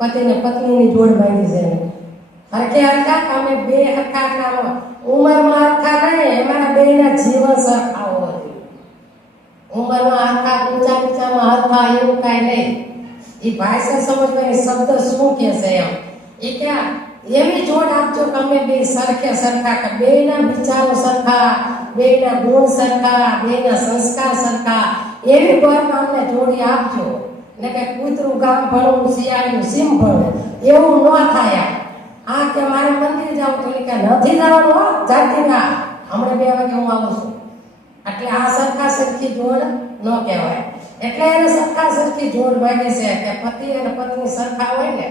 પતિ ને પત્ની ની જોડ બાંધી છે હરખે હરખા અમે બે હરખા ઉંમરમાં હરખા નહીં અમારા બે ના જીવન સરખા હોવા જોઈએ ઉંમરમાં હરખા ઊંચા નીચામાં હરખા એવું કાંઈ નહીં એ ભાષા સમજવાની શબ્દ શું કે છે એમ એ ક્યાં એવી જોડ આપજો કે અમે બે સરખે સરખા કે બે ના વિચારો સરખા બે ના ગુણ સરખા બે ના સંસ્કાર સરખા એવી ઘરમાં અમને જોડી આપજો ને કે કૂતરું ગામ ભણવું શિયાળનું સીમ ભણવું એવું ન થાય આ કે મારે મંદિર જાવ તો કે નથી જવાનું હો જાતિના હમણાં 2 વાગે હું આવું છું એટલે આ સરખા સરખી જોડ ન કહેવાય એટલે એને સરખા સરખી જોડ માંગે છે કે પતિ અને પત્ની સરખા હોય ને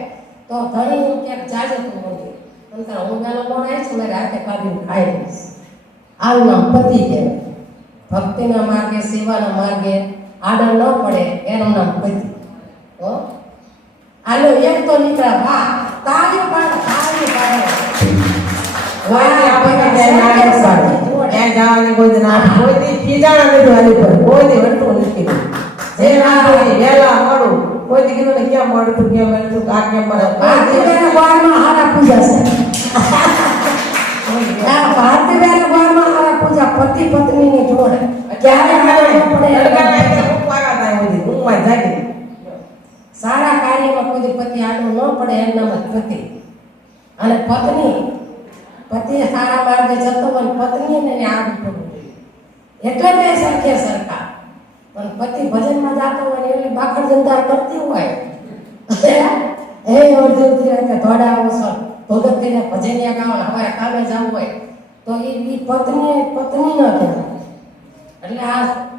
તો ઘણી હું ક્યાંક જાજે તું મંદિર અંતર હું ગાલો મોડાય છે મેં રાતે કાઢીને ખાઈ લઈશ આવું નામ પતિ કહેવાય ભક્તિના માર્ગે સેવાના માર્ગે આડા ન પડે એનું નામ પતિ આલો એક તો નીકળ્યા વાહ તાળી પાડ વાહ આપણે ત્યાં જવાની કોઈ ના કોઈ ખીજાણા નથી વાલી પર કોઈ વટું નથી જે ના હોય વેલા મળું કોઈ કીધું ને ક્યાં મળતું ક્યાં મળતું આ કેમ મળે ભારતીય વારમાં હારા પૂજા છે આ ભારતીય વારમાં હારા પૂજા પતિ પત્ની ની જોડ ક્યારે હારે પડે પાગા થાય બધી ઊંઘમાં જાગી સારા કાર્યમાં કોઈ પતિ આડું ન પડે એમનામાં પતિ અને પતિ સારા માર્ગે જતો હોય પત્નીને આગળ પડવું જોઈએ એટલે બે સરખે સરખા પણ પતિ ભજનમાં જતો હોય એટલે બાખડ જંદાર કરતી હોય હે અર્જુનથી કે થોડા અવસર ભગત કરીને ભજનિયા ગાવા હવે કામે જવું હોય તો એ પત્ની ન કહેવાય એટલે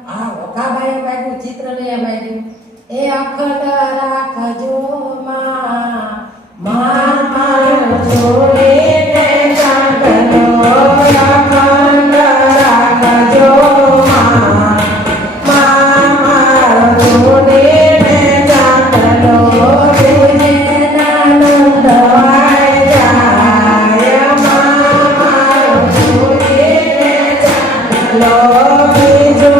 આ વકાબાએ માંગ્યું ચિત્ર લઈ માંગ્યું એ અખંડ રાખજો માં જોડે ને ચાંદલો અખંડ રાખજો માં જોડે ને ચાંદલો જોડે આનંદ વાય જાય માં જોડે ને ચાંદલો બીજો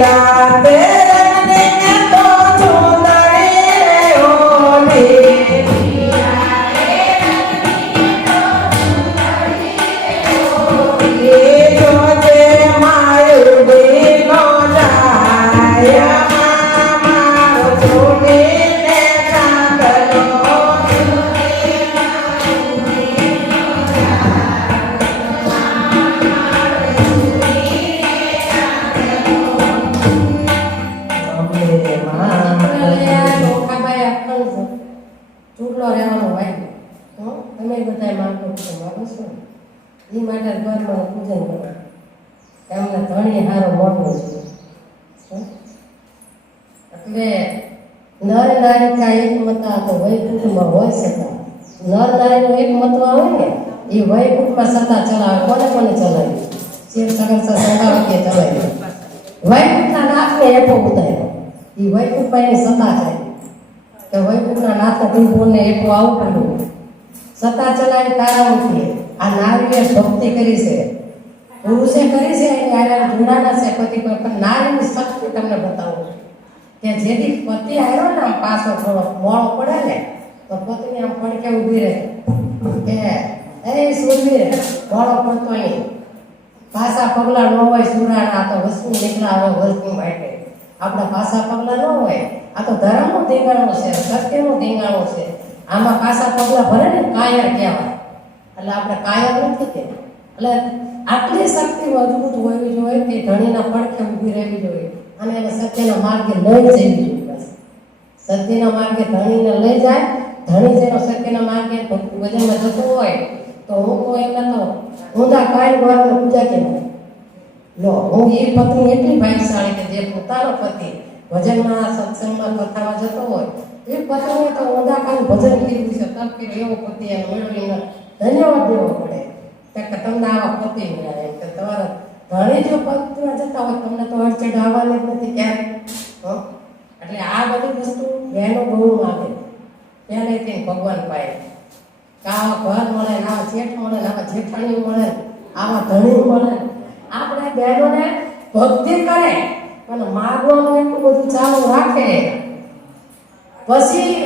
રાતે રંગને તો ચૂંદડી ઓઢી એ જોજે માયુડી નો જાય મારો છોડીને કાગલો ચૂડલો રહેવાનો હોય તમે બધા માંગો છો માગો છો એ માટે ઘરમાં પૂજન કરવા એમને ધણી હારો મોટો છે એટલે નર નારી કા એક મતા તો વૈકુંઠમાં હોય સત્તા નર નારીનો એક મતો આવે ને એ વૈકુંઠમાં સત્તા ચલાવે કોને કોને ચલાવે શિવ સગન સંગાવકે ચલાવે વૈકુંઠના નાથને એઠો ઉતાર્યો એ વૈકુંઠમાં એની સત્તા થાય કે વૈકુંઠના નાથને તીર્થોને એઠો આવું પડ્યું સત્તા ચલાવી તારા મૂકીએ આ નારીએ ભક્તિ કરી છે પુરુષે કરી છે એની આરે જોડાના છે પતિ પર પણ નારીની શક્તિ તમને બતાવું કે જેથી પતિ આવ્યો ને આમ પાછો થોડો મોડો પડે ને તો પત્ની આમ પડકે ઊભી રહે કે એ સુરવી રે મોડો પડતો નહીં પાછા પગલા ન હોય સુરાના તો વસ્તુ નીકળા આવે વસ્તુ માટે આપણા પાછા પગલા ન હોય આ તો ધર્મનું ધીંગાણું છે સત્યનું ધીંગાણું છે આમાં પાછા પગલા ભરે ને કાયર કહેવાય એટલે આપણે કાયર નથી કે એટલે આટલી શક્તિ મજબૂત હોવી જોઈએ કે ધણીના પડખે ઊભી રહેવી જોઈએ અને એને સત્યના માર્ગે લઈ જવી જોઈએ સત્યના માર્ગે ધણીને લઈ જાય ધણી જેનો સત્યના માર્ગે ભજનમાં જતો હોય તો હું તો એમને તો ઊંધા કાય વાળાને પૂજા કહેવાય લો હું એ પત્ની એટલી ભાગ્યશાળી કે જે પોતાનો પતિ ભજનમાં સત્સંગમાં કથામાં જતો હોય એ પત્નીએ તો ઊંધા કાય ભજન કીધું છે તબ કે એવો પતિ એને મેળવીને ધન્યવાદ દેવો પડે કે તમને આવા પતિ મળ્યા એમ કે તમારા ઘણી જો પતિમાં જતા હોય તમને તો અડચણ આવવાની જ નથી ક્યારે એટલે આ બધી વસ્તુ બહેનો બહુ માગે પહેલેથી ભગવાન પાય આવા ઘર મળે આવા જેઠ મળે આવા જેઠાણી મળે આવા ધણી મળે આપણે બહેનોને ભક્તિ કરે અને માગવાનું એટલું બધું ચાલુ રાખે પછી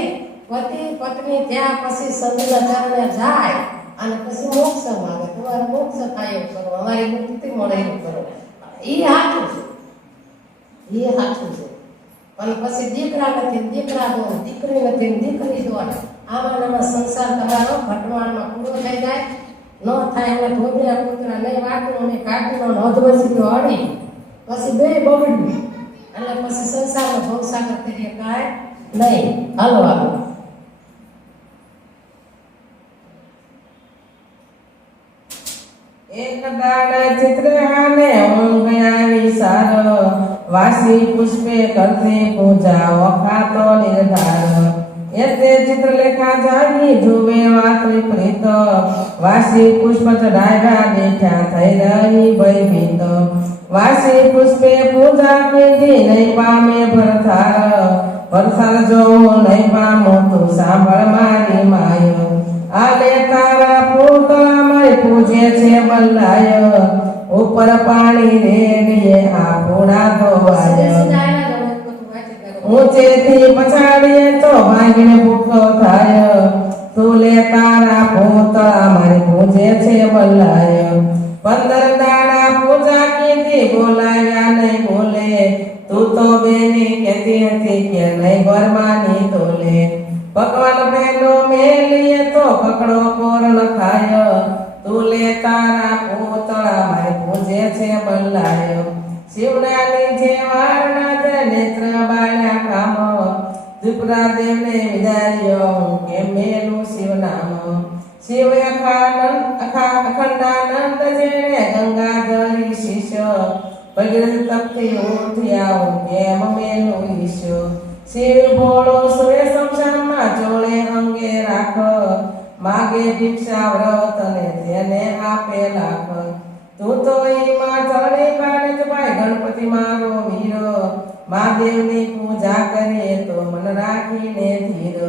પતિ પત્ની ત્યાં પછી સંતના ચરણે જાય અને પછી મોક્ષ માગે તમારે મોક્ષ થાય એવું કરો અમારી મુક્તિ મળે એવું કરો એ સાચું છે એ સાચું છે અને પછી દીકરા નથી દીકરા દો દીકરી નથી દીકરી દો આમાં સંસાર તમારો ભટવાણમાં પૂરો થઈ જાય ન થાય એટલે ધોબિયા કૂતરા નહીં વાટવું નહીં કાઢવું અધવસી અડી પછી બે બગડ્યું એટલે પછી સંસારનો ભવસાગર તરીકે કાંઈ નહીં હાલો હાલો એક દાડ ચિત્રાને ઊંઘ આવી સારો વાસી પુષ્પે કરતે પૂજા વખાતો નિર્ધાર એટલે ચિત્રલેખા જાગી જુએ વાત વિપરીત વાસી પુષ્પ ચઢાવ્યા બેઠા થઈ રહી ભયભીત વાસી પુષ્પે પૂજા કીધી નહીં પામે ભરથાર જોવો નહીં પામો તું સાંભળ મારી માય આલે તારા પૂતળામાં પૂજે છે બલ્લાય ઉપર પાણી રેડીએ આ પૂડા ધોવાય ઊંચેથી પછાડીએ તો ભાગીને ભૂખો થાય તું લે તારા પૂતળા મારી પૂજે છે બલ્લાય 15 દાડા પૂજા કીધી બોલાવ્યા નહીં બોલે તું તો બેની કહેતી હતી કે નહીં ઘરમાંની તોલે પકવાન બહેનો મેલીએ તો કકડો કોરણ ખાય તું લે તારા પૂતળા મારી પૂજે છે બલ્લાય શિવનાની જે વારના નેત્ર બાળ્યા કામ ત્રિપુરા દેવને વિદાર્યો કે મેલું શિવનામ શિવ અખંડાનંદ જેને ગંગાધરી શિષ્ય ભગીરથ તપથી ઉઠ્યા કેમ મેલું ઈશ્યો શિવ ભોળો સુરે શમશાનમાં ચોળે અંગે રાખ માગે ભિક્ષા વ્રત ને તેને આપે લાખ તું તો એમાં ચરણે કાઢે ભાઈ ગણપતિ મારો વીર મહાદેવની પૂજા કરીએ તો મન રાખીને ધીર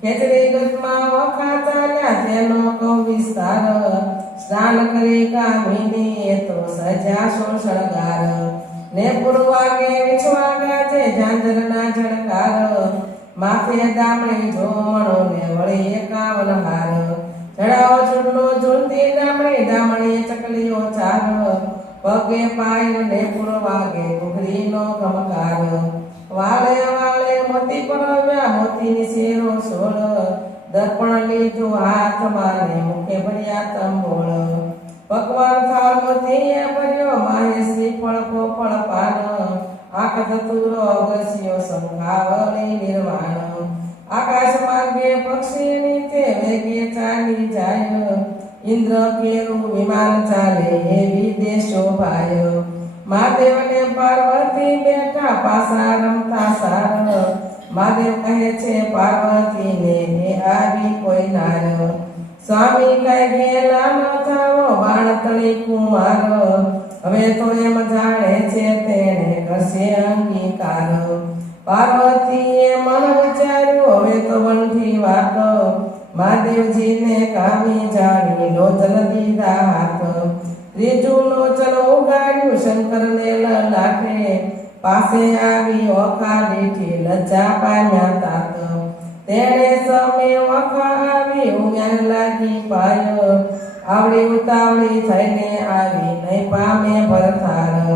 ખેતરી ગતમાં વખા ચાલ્યા તેનો કૌ વિસ્તાર સ્નાન કરી કામિની એ તો સજા શણગાર ને પૂર્વાગે વિછવા ગાજે ઝાંઝરના ઝણકાર માથે દામણી જોમણો ને વળી 51 હાર ચડાવો ચૂડલો ઝૂલતી દામણી ચકલીઓ ચાર પગે પાય ને પૂર્વાગે ઘૂઘરીનો ગમકાર વાલે વાલે મોતી પરવ્યા મોતીની શેરો સોળ દર્પણ લીધું હાથમાં ને મુખે ભર્યા તંબોળ પકવાન થાળ મોતીએ ભર્યો માહે શ્રીફળ પોપળ પાન આંખ ધતુરો અગસ્યો સંઘાવળી નિર્વાણ આકાશ માર્ગે પક્ષી નીચે વેગે ચાલી જાય ઇન્દ્ર કેરું વિમાન ચાલે એવી દેશો ભાય મહાદેવ ને પાર્વતી બેઠા પાસા રમતા સાર મહાદેવ કહે છે પાર્વતી ને હે આવી કોઈ નાર સ્વામી કહે ગેલા ન થાવો બાણ તળી કુમાર હવે તો એમ જાણે છે તેને કરશે અંગીકાર પાર્વતીએ મન વિચાર્યું હવે તો બંધી વાત મહાદેવજીને કામી જાણી લોચન દીધા હાથ ત્રીજું લોચન ઉગાડ્યું શંકરને લલાટે પાસે આવી ઓખા લીધી લજ્જા પામ્યા તાત તેણે સમે ઓખા આવી ઉમ્યાર લાગી પાય આવડી ઉતાવળી થઈને આવી નહીં પામે ભરથાર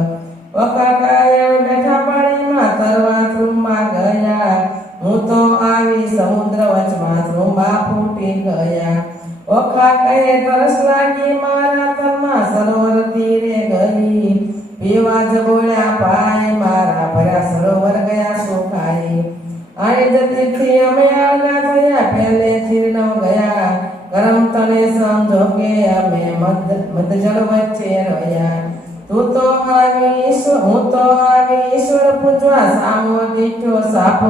ઓખા કાયમ બેઠા પાણીમાં તરવા ધ્રુવમાં ગયા હું તો આવી સમુદ્ર વચમાં ધ્રુંબા ફૂટી ગયા ઓખા કહે તરસ લાગી મારા તનમાં સરોવર તીરે ગઈ પીવા જ બોલ્યા પાય મારા ભર્યા સરોવર ગયા સુખાઈ આણી જતીથી અમે આળગા થયા પહેલેથી ન ગયા ગરમ તને સમજો કે અમે મધ જળ વચ્ચે રહ્યા હું તો આવી ઈશ્વર પૂજવા સામો દીઠો સાપ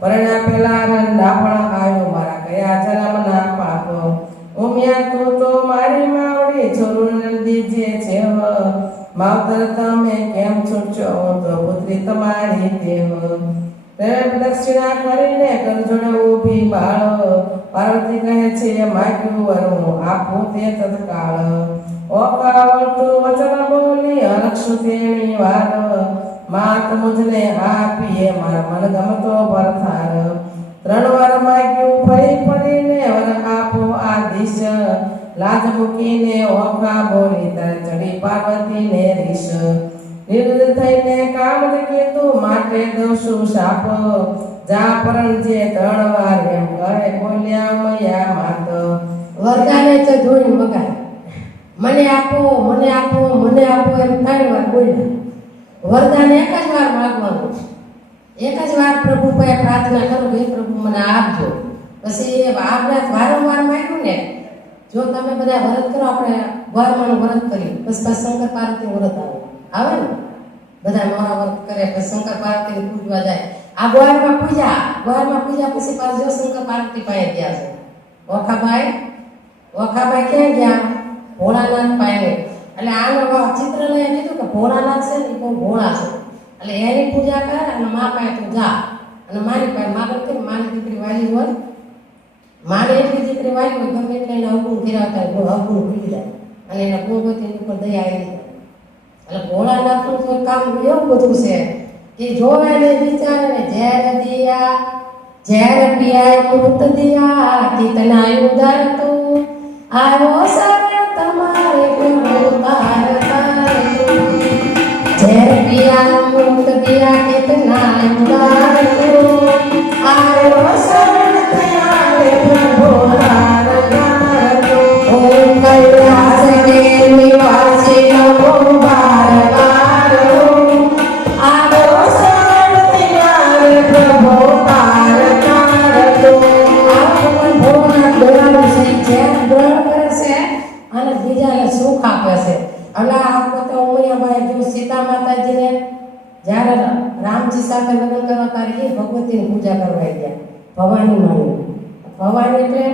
પરણા પેલા રંડાપણ આવ્યો મારા કયા જન્મના પાપ ઉમિયા તું તો મારી માવડી છોરું દીજે છે માવતર તમે કેમ છૂટશો હું તો પુત્રી તમારી દેવ દક્ષિણા કરીને કરજોડે ઊભી બાળ પાર્વતી કહે છે માગ્યું વરું આપું તે તત્કાળ ઓકાવટું વચન બોલી હરક્ષું તેણી વાર માત મુજને આપીએ મારા મન ગમતો ભરથાર 3 વાર માગ્યું ફરી ફરીને વર આપો આદિશ લાજ મૂકીને ઓખા બોલી તર ચડી પાર્વતીને રીશ નિર્દય થઈને કામ કીધું માટે દોષું સાપ જા પરણજે 3 વાર એમ કહે બોલ્યા મૈયા માત વરદાને તો જોઈ મગાય મને આપો મને આપો મને આપો એમ 3 વાર બોલ્યા વરદાન એક જ વાર માંગવાનું એક જ વાર પ્રભુ પાસે પ્રાર્થના કરો કે પ્રભુ મને આપજો પછી એ વારંવાર માંગ્યું ને જો તમે બધા વ્રત કરો આપણે વારમાનું વ્રત કરી પછી શંકર પાર્વતી વ્રત આવે ને બધા નોરા વ્રત કરે પછી શંકર પાર્વતીને પૂજવા જાય આ ગ્વારમાં પૂજા પછી પાછું જો શંકર પાર્વતી પાસે ગયા છે ઓખાભાઈ ક્યાં ગયા ભોળાનાથ પાસે એટલે આનો ચિત્ર લઈને કીધું કે ભોળાનાથ છે ને એ બહુ ભોળા છે એટલે એની પૂજા કરે અને મા પાસે તું જા અને મારી પાસે મા કરતી માની દીકરી વાલી હોય માને એટલી દીકરી વાલી હોય ગમે એટલે એને અવગુણ ફેરવતા અવગુણ ભૂલી જાય અને એના ભગવતીની ઉપર દયા આવી જાય એટલે ભોળાનાથનું તો કામ એવું બધું છે કે જોવે ને વિચારે ને ઝેર પિયાય મૃત દિયા કિતના ઉદાર તું આવો સર તમારે ઉતાર ઝેર પિયા મૃત દિયા કિતના ઉદાર તું આવો સર તમારે ઉતાર ઓમ કૈલાસ ને નિવાસી નમો બાર બાર આવો સર તમારે પ્રભુ તાર તાર તો આ પણ ભોળાનાથ દોરાનું છે જેમ ગ્રહણ કરે છે અને બીજાને સુખ આપે છે એટલે આ પોતે ઉમિયાબાઈ જો સીતા માતાજીને જ્યારે રામજી સાથે લગ્ન કરવા ત્યારે એ ભગવતીની પૂજા કરવા ગયા ભવાની માની ભવાની એટલે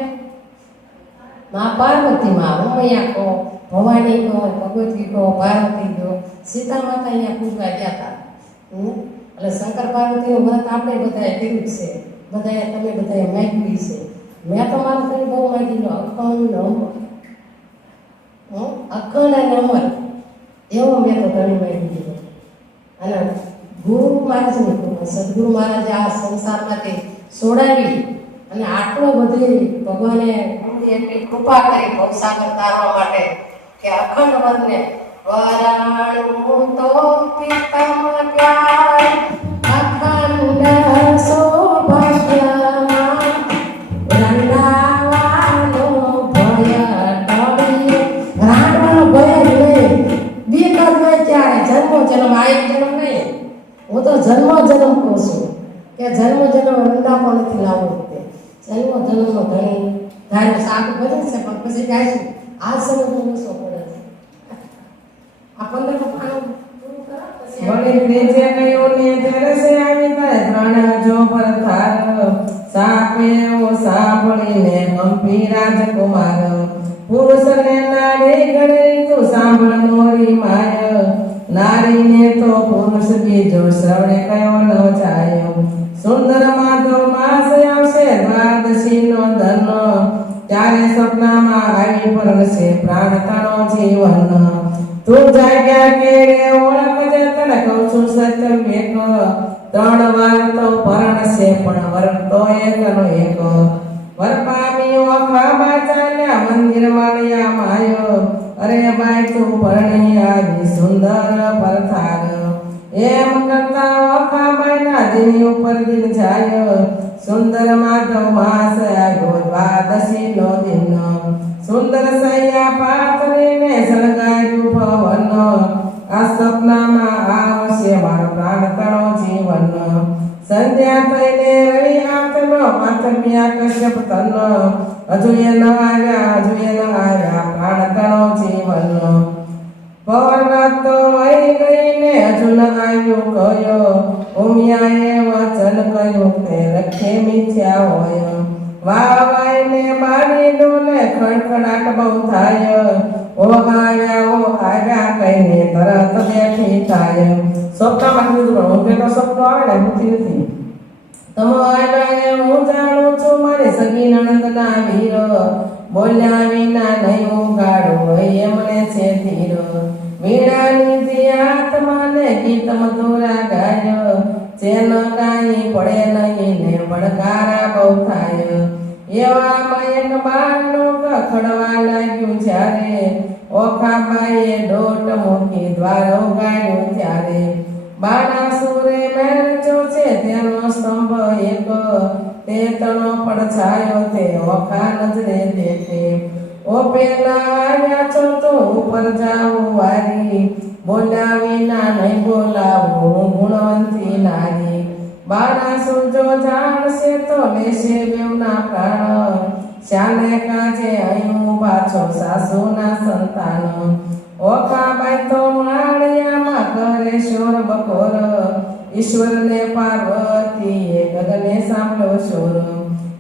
મા પાર્વતી માં ઉમૈયા કહો ભવાની કહો ભગવતી કહો પાર્વતી કહો સીતા માતા અહીંયા પૂજવા ગયા હતા એટલે શંકર પાર્વતીનું વ્રત આપણે બધાએ કર્યું છે બધાએ તમે બધાએ માગ્યું છે મેં તો મારું તને બહુ માગી લો અખંડ અને અમર એવો મેં તો ઘણી માગી દીધો અને ગુરુ મહારાજની કૃપા, સદગુરુ મહારાજે આ સંસારમાંથી છોડાવી અને આટલો બધી ભગવાને એટલી કૃપા કરી ભવસાગર તારવા માટે કે અખંડ વર્ગને વરાણું તો પિતમ ક્યાય અખંડ સૌભાગ્યમાં રંડાવાનો ભય ટળીએ. રાંડવાનો ભય જ નહીં, બીક જ નહીં ક્યારે. જન્મો જન્મ આ એક જન્મ નહીં, હું તો જન્મ જન્મ કહું છું કે જન્મ જન્મ રંડાપો નથી લાવવો. જન્મ જન્મનો ઘણી ધારો સારું બને છે પણ પછી ગાઈશું આ સમય ઓછો પડે છે. આ 15 પાનું પૂરું કરો પછી વળી ત્રીજે કહ્યું ને તેરસે આવી ગયે ત્રણ જો પર થાર સાપે ઓ સાંભળીને કંપી રાજકુમાર પુરુષને નારી ગણી તું સાંભળ મોરી માય નારીને તો પુરુષ બીજો શ્રવણે કયો ન જાય સુંદર માધવ માસ આવશે દ્વાદશી નો ધન ત્યારે સપનામાં આવી પરણશે પ્રાણ તણો જીવન તું જાગ્યા કે ઓળખજે તને કહું છું સત્ય એક 3 વાર તો પરણશે પણ વર તો એકનો એક વર પામ્યો અખાબા ચાલ્યા મંદિર વાળ્યા માયો અરે બાઈ તું પરણી આવી સુંદર પરથાર એમ કરતા અખાબાઈના દિન ઉપર દિન જાય સુંદર માધવ માસ આવ્યો દ્વાદશી નો દિન સુંદર સૈયા પાથરીને સળગાયું પવન આ સપનામાં આવશે મારો પ્રાણ તણો જીવન સંધ્યા થઈને રવિ આત્મનો આત્મ્યા કશ્યપ તન હજુ એ ન આવ્યા પ્રાણ તણો જીવન પવન તો વહી ગઈને હજુ ન આવ્યું કયો ઉમિયાએ વચન કહ્યું તે લખે મિથ્યા હોય વાવાઈને મારી ડોલે ખડખડાટ બહુ થાય ઓ આવ્યા કહીને તરત બેઠી થાય સ્વપ્નમાં કીધું પણ હું તો સપનું આવે ને ભૂતી નથી તમે આવ્યા હું જાણું છું મારી સગી નણંદના વીર બોલ્યા વિના નહીં ઉગાડો એમને છે ધીર વીણાની ધી આત્માને ગીત મધુરા ગાય જેન ગાઈ પડે નહીં ને પડકારા બહુ થાય એવામાં એક બાળનું ખડવા લાગ્યું જ્યારે ઓખાબાઈએ દોટ મૂકી દ્વાર ઉગાડ્યું ત્યારે બાણાસુરે મેરજો છે તેનો સ્તંભ એક તે તણો પડછાયો તે ઓખા નજરે દેખે ઓ પેલા આવ્યા છો તો ઉપર જાવું વારી બોલ્યા વિના નહીં બોલાવું ગુણવંતી નારી બાણાસુર જો જાણશે તો લેશે બેવના પ્રાણ શાને કાજે અહીં પાછો સાસુના સંતાન ઓખાબાઈ તો માળિયામાં કરે શોર બકોર ઈશ્વરને પાર્વતીએ ગગને સાંભળ્યો શોર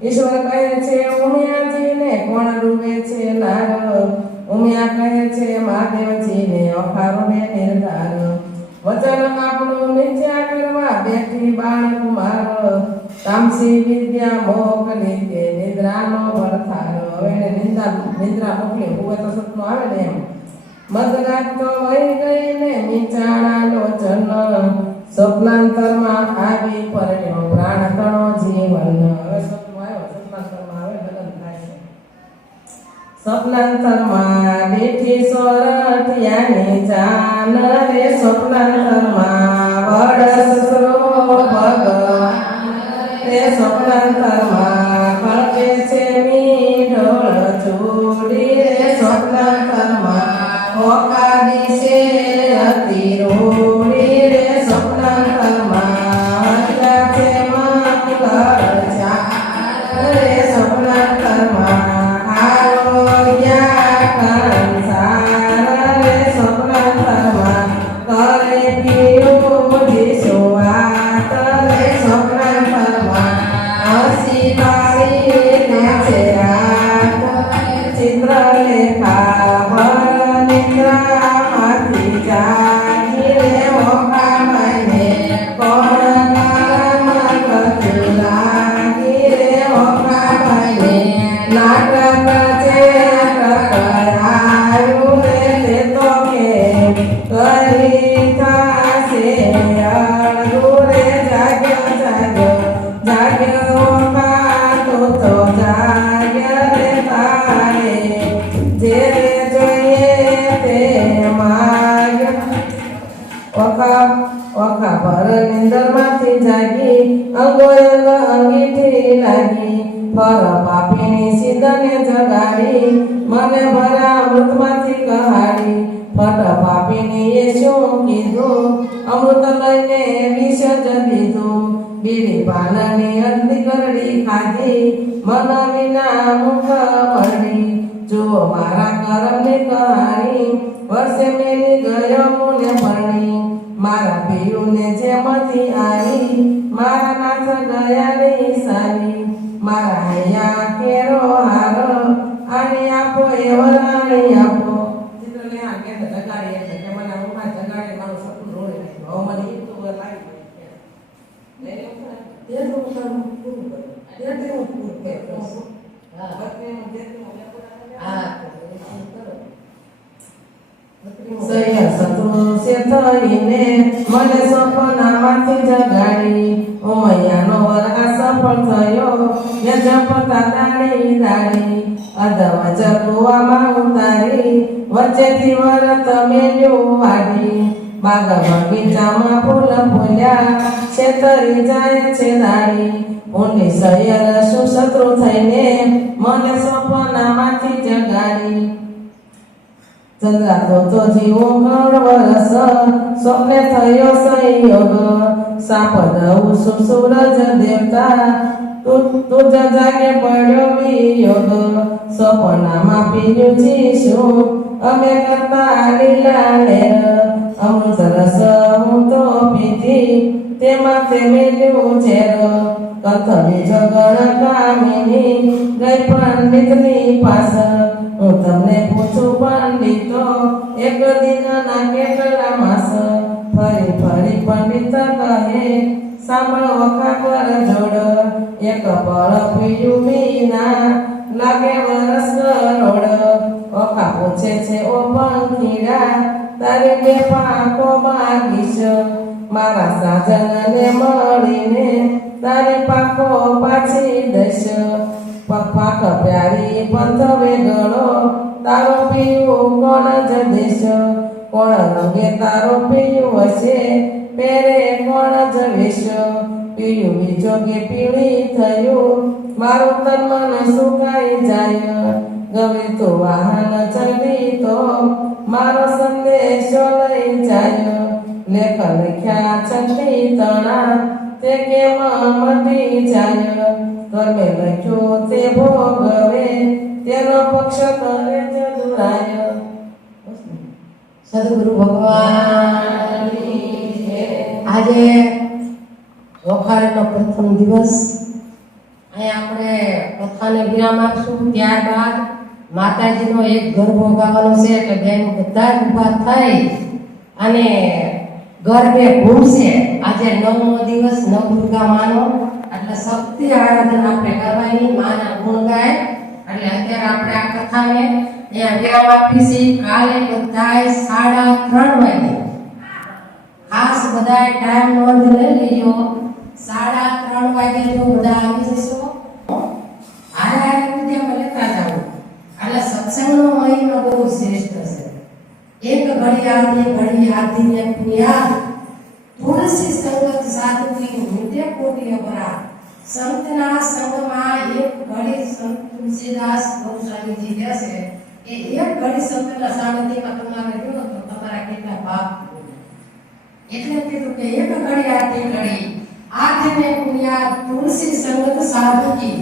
ઈશ્વર કહે છે ઉમિયાજીને કોણ રૂવે છે નાર ઉમિયા કહે છે મહાદેવજીને અખારુને નિર્ધાર વચન આપણું મિથ્યા કરવા બેઠી બાળકુમાર તામસી વિદ્યા મોકલી કે નિદ્રાનો ભરથાર હવે નિદ્રા મોકલી હું તો સપનું આવે ને એમ મદરાત તો વહી ગઈ ને મીચાણા લોચન સ્વપ્નાંતરમાં આવી પરણ્યો પ્રાણ તણો જીવન હવે સપનું આવ્યો સ્વપ્નાંતરમાં આવે લગ્ન થાય છે સ્વપ્નાંતરમાં બેઠી સોરઠિયાની જાન રે સ્વપ્નાંતરમાં વડસરો ભગવાન રે સ્વપ્નાંતરમાં કળકે છે મીઢોળ ચૂડી રે સ્વપ્નાંતરમાં ઓકા દિશે અતિ રોડી રે સ્વપ્નાંતરમાં હત્યા છે મંગળ ચાર રે સ્વપ્નાંતરમાં કરે પીયું ઓખા પર નિંદરમાંથી જાગી અંગો અંગ અંગીઠી લાગી ફર પાપીની સિદ્ધને જગાડી મને ભરા અમૃતમાંથી કહાડી ફટ પાપીની એ શું કીધું અમૃત લઈને વિષ જ દીધું બીડી પાલની અડધી કરડી ખાધી મન વિના મુખ મળી જુઓ મારા કરમની કહાણી વર્ષે મેલી ગયો મુને પરણી મારા પિયુને જેમથી આવી મારા નાથ ગયા નિશાની મારા હૈયા કેરો હારો આની આપો એવરાણી આપો ચિત્રને આ કે જગાડી એટલે કે મને હું આ જગાડી મારું સપનું રોઈ નાખ્યું હવે મને ઈ તો લાગી લે તે તો પૂરું પૂરું તે તે પૂરું કે હા બત્રીનું જેટલું હા સૈયા શત્રુ સે થઈને મને સપનામાંથી જગાડી ઉમૈયાનો વર આ સફળ થયો ને જપતા દાડી દાડી અદવા જગુવામાં ઉતારી વચ્ચેથી વરત મેલ્યું વાડી બાગા બગીચામાં ફૂલ ફૂલ્યા છેતરી જાય છે દાડી ઊંડી સૈયર શું શત્રુ થઈને મને સપનામાંથી જગાડી ચંદ્રા તો જીવો ગણ વરસ સ્વપ્ને થયો સંયોગ સાપડવું શું સૂરજ દેવતા તું જાગે પડ્યો વિયોગ સપનામાં પીર્યું જીશું અમે કરતા લીલા લેર અમૃત રસ હું તો પીધી તેમાં તે મેલ્યું ઝેર કથલી જગણ કામિની ગઈ પંડિતની પાસ હું તમને પૂછું પંડિતો એક દિનના કેટલા માસ ફરી ફરી પંડિત કહે સાંભળો વખા કર જોડ એક પળ પીયું વિના લાગે વરસ કરોડ વખા પૂછે છે ઓ પંખીડા તારી બે પાંખો માગીશ મારા સાજનને મળીને તારી પાંખો પાછી દઈશ પાંખ પ્યારી પંથ વેગળો તારો પીવું કોણ જ દેશ કોણ રંગે તારો પીયું હશે પેરે કોણ જ વેશ પીયું બીજોગે પીળી થયું મારું તન મન સુકાઈ જાય ગમે તો વાહન ચડી તો મારો સંદેશો લઈ જાય લેખ લખ્યા છતી તણા તે કેમ મટી જાય તમે લખ્યો તે ભોગવે તેનો પક્ષ કરે જદુરાય સદગુરુ ભગવાન આજે વખારનો પ્રથમ દિવસ અહીં આપણે કથાને વિરામ આપશું ત્યારબાદ માતાજીનો એક ગરબો ગાવાનો છે એટલે બેન બધા જ ઊભા થઈ અને ગરબે ઘૂમશે આજે 9મો દિવસ નવદુર્ગા માનો એટલે શક્તિ આરાધના આપણે કરવાની માના ગુણ ગાય એટલે અત્યારે આપણે આ કથાને અહીંયા વિરામ આપીશી કાલે બધાય 3:30 વાગે ખાસ બધાય ટાઈમ નોંધ લઈ લેજો 3:30 વાગે જો બધા આવી જશો હારે વિદ્યા લેતા જાઓ એટલે સત્સંગનો મહિનો બહુ શ્રેષ્ઠ છે એક ઘડી આધી ને પુણ્યા તુલસી સંગત સાધુ કી નિત્ય કોટી અપરા સંતના સંગમાં એક ઘડી સંત તુલસીદાસ ગૌસ્વામીજી કહે છે કે એક ઘડી સંતના સાનિધ્યમાં તમારે રહ્યો તો તમારા કેટલા પાપ એટલે કીધું કે એક ઘડી આધી ને પુણ્યા તુલસી સંગત સાધુ કી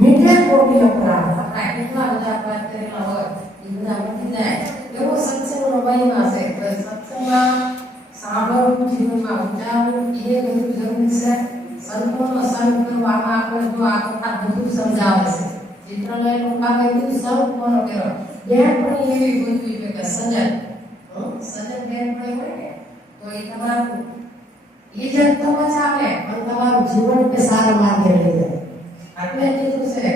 નિત્ય કોટી અપરા આપણા કેટલા બધા પાપ કરેલા હોય એ બધા મટી જાય એવો સત્સંગનો મહિમા છે સત્સંગમાં સાંભળવું જીવનમાં ઉતારવું એ બધું જરૂરી છે સંતોનો સંગ કરવામાં આપણે જો આ કથા બધું સમજાવે છે ચિત્રલયનું કામ બધું સંગ કોનો કર્યો બેન પણ એવી ગોતવી કે સજન બેન પણ હોય ને તો એ તમારું ઇજ્જત તો બચાવે પણ તમારું જીવન કે સારા માર્ગે લઈ જાય એટલે કીધું છે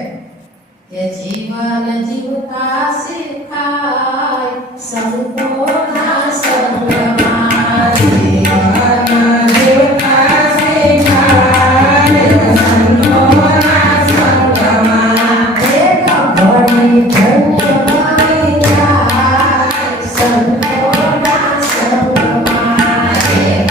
કે જીવન જીવતા શીખાય સંતોના સંગમાં જીવન જીવતા શીખાય સંતોના સંગમાં એક ઘડી ધન્ય મળી જાય સંતોના સંગમાં એક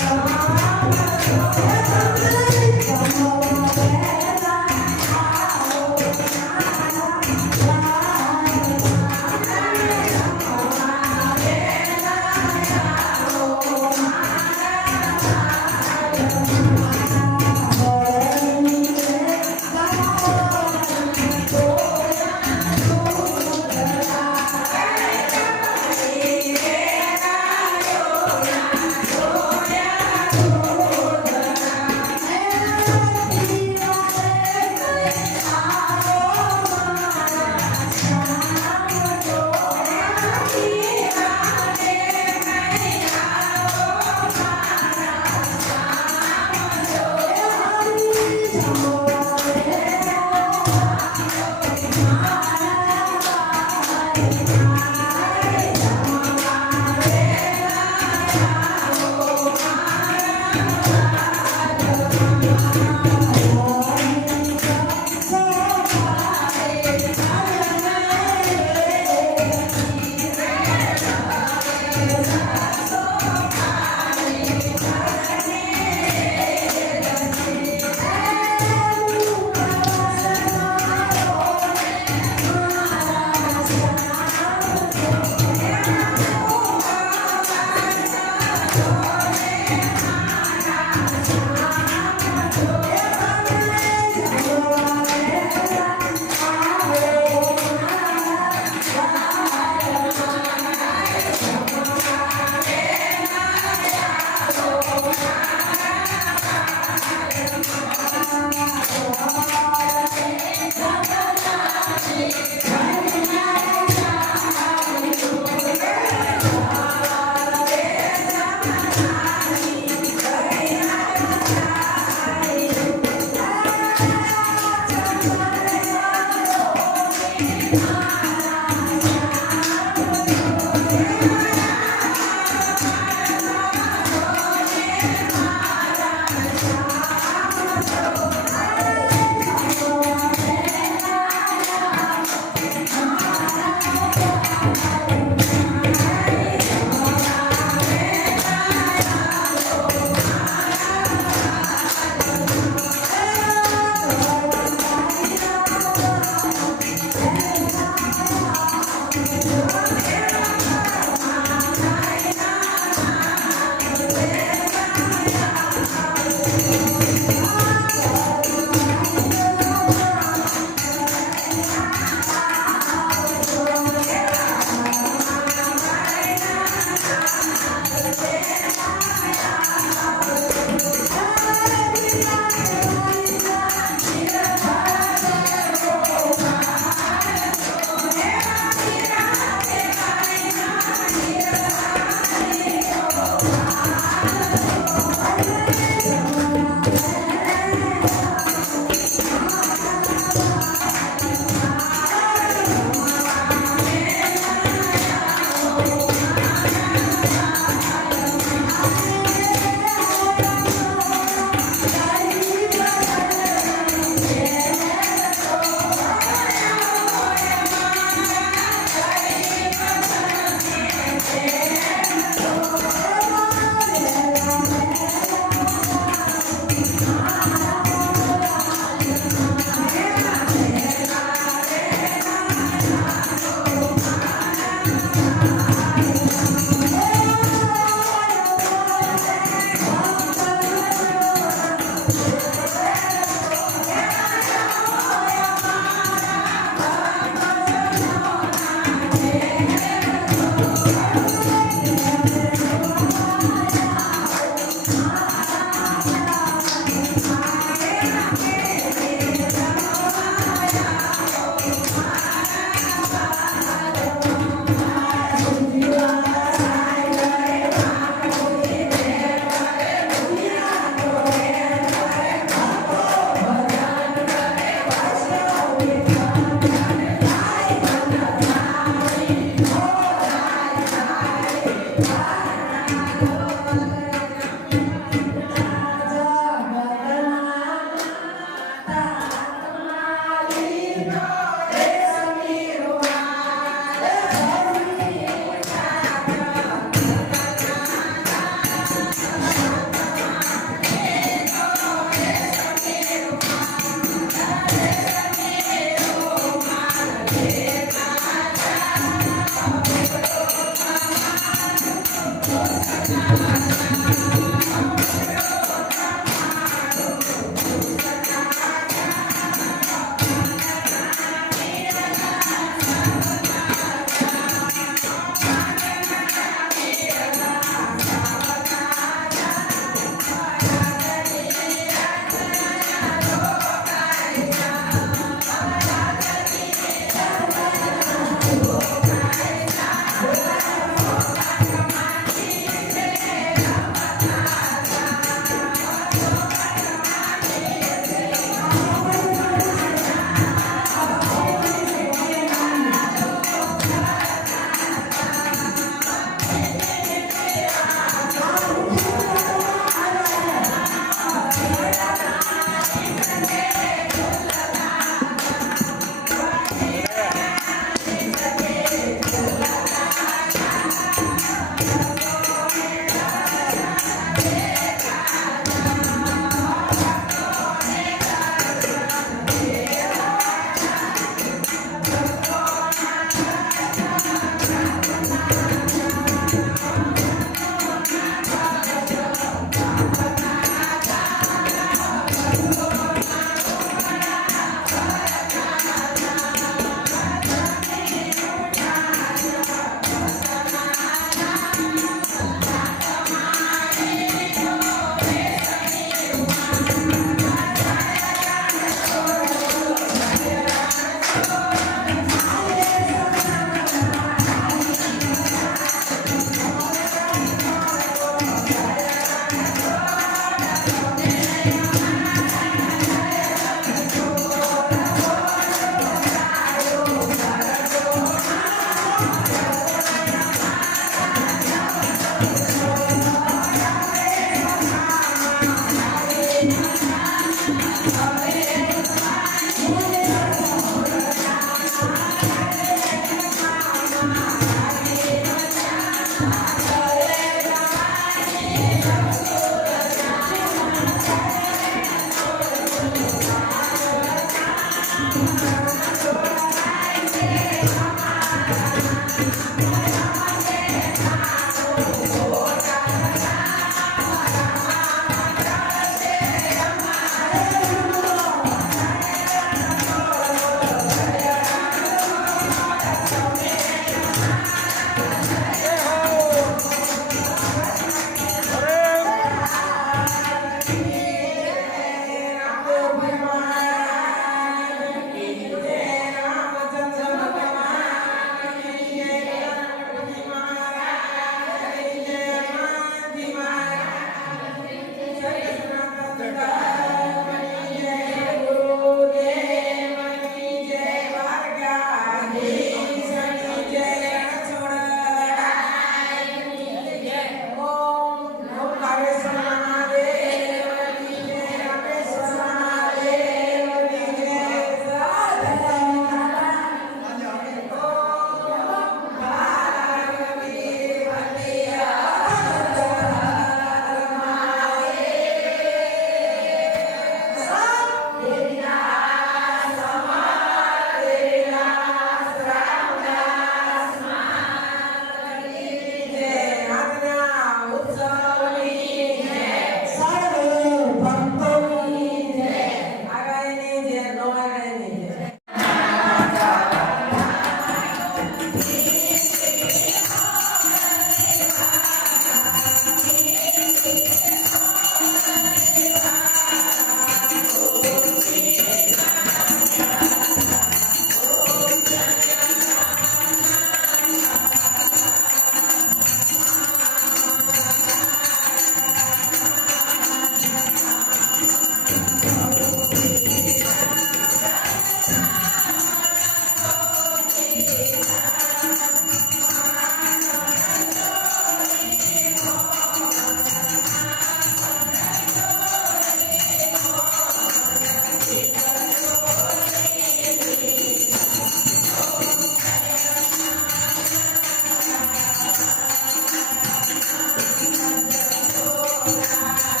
જય